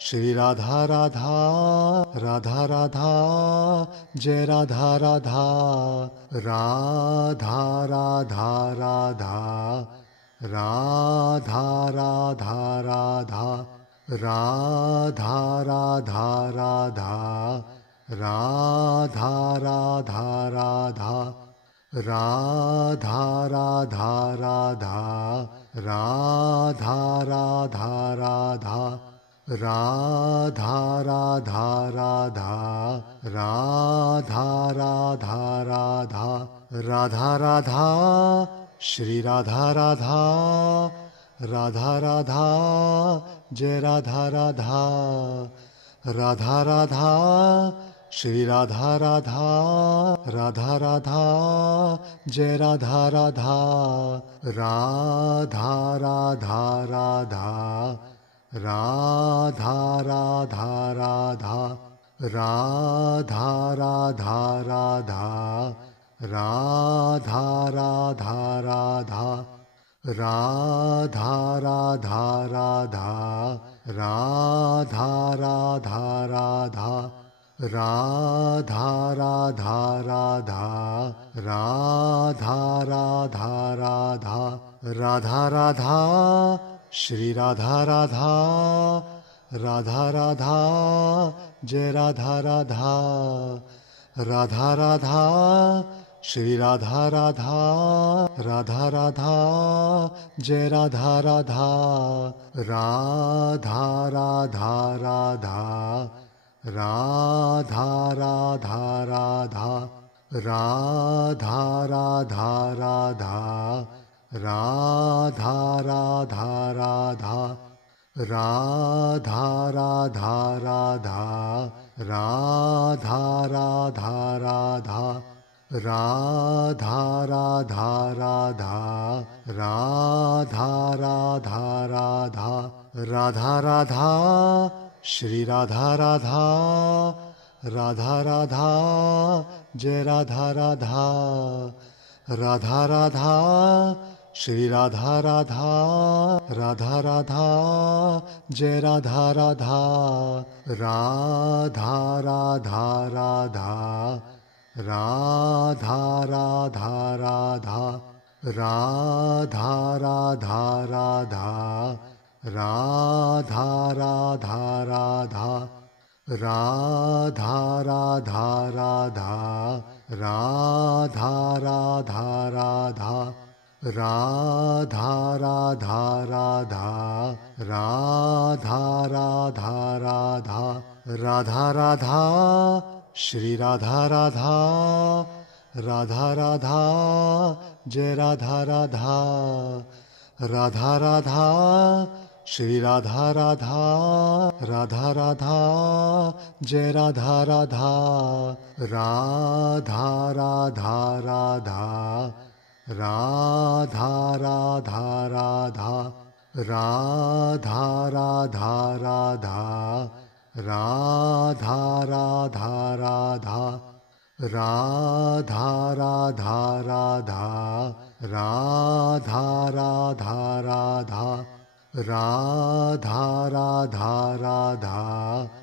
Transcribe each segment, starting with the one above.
Shri Radha Radha, Radha Radha, Jai Radha Radha, Radha Radha Radha, Radha Radha Radha, Radha Radha Radha, Radha Radha Radha, Radha Radha Radha, Radha Radha Radha, Radha Radha Radha, Radha Radha Radha, Radha Radha, Shri Radha Radha, Radha Radha, Jai Radha Radha, Radha Radha, Shri Radha Radha, Radha Radha, Jai Radha Radha, Radha Radha Radha, Radha Radha Radha, Radha Radha Radha, Radha Radha Radha, Radha Radha Radha, Radha Radha Radha, Radha Radha Radha, Radha Radha Radha, Radha Radha, Shri Radha Radha, Radha Radha, Jai Radha Radha, Radha Radha, Shri Radha Radha, Radha Radha, Jai Radha Radha, Radha Radha Radha, Radha Radha Radha, Radha Radha Radha, Radha Radha Radha, Radha Radha Radha, Radha Radha Radha, Radha Radha Radha, Radha Radha Radha, Radha Radha, Shri Radha Radha, Radha Radha, Jai Radha Radha, Radha Radha, Shri Radha Radha, Radha Radha, Jai Radha Radha, Radha Radha Radha, Radha Radha Radha, Radha Radha Radha, Radha Radha Radha, Radha Radha Radha, Radha Radha Radha, Radha Radha Radha, Radha Radha Radha, Radha Radha, Shri Radha Radha, Radha Radha, Jai Radha Radha, Radha Radha, Shri Radha Radha, Radha Radha, Jai Radha Radha, Radha Radha Radha, Radha Radha Radha, Radha Radha Radha, Radha Radha Radha, Radha Radha Radha, Radha Radha Radha, Radha Radha Radha,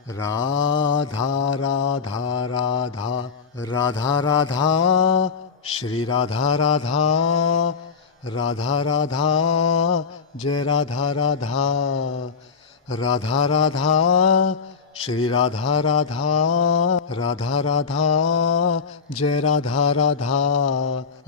Radha Radha Radha, Radha Radha, Shri Radha Radha, Radha Radha, Jai Radha Radha, Radha Radha, Shri Radha Radha, Radha Radha, Jai Radha Radha,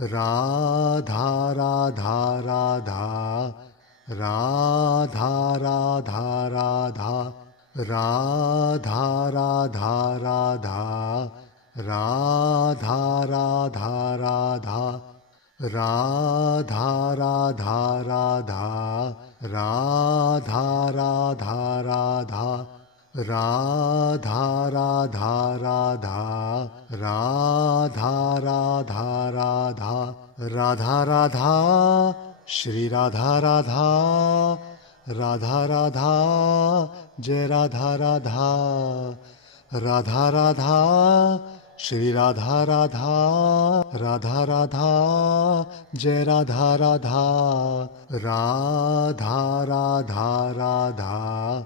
Radha Radha Radha, Radha Radha Radha, Radha Radha Radha, Radha Radha Radha, Radha Radha Radha, Radha Radha Radha, Radha Radha Radha, Radha Radha Radha, Radha Radha, Shri Radha Radha, Radha Radha, Jai Radha Radha, Radha Radha, Shri Radha Radha, Radha Radha, Jai Radha Radha, Radha Radha Radha,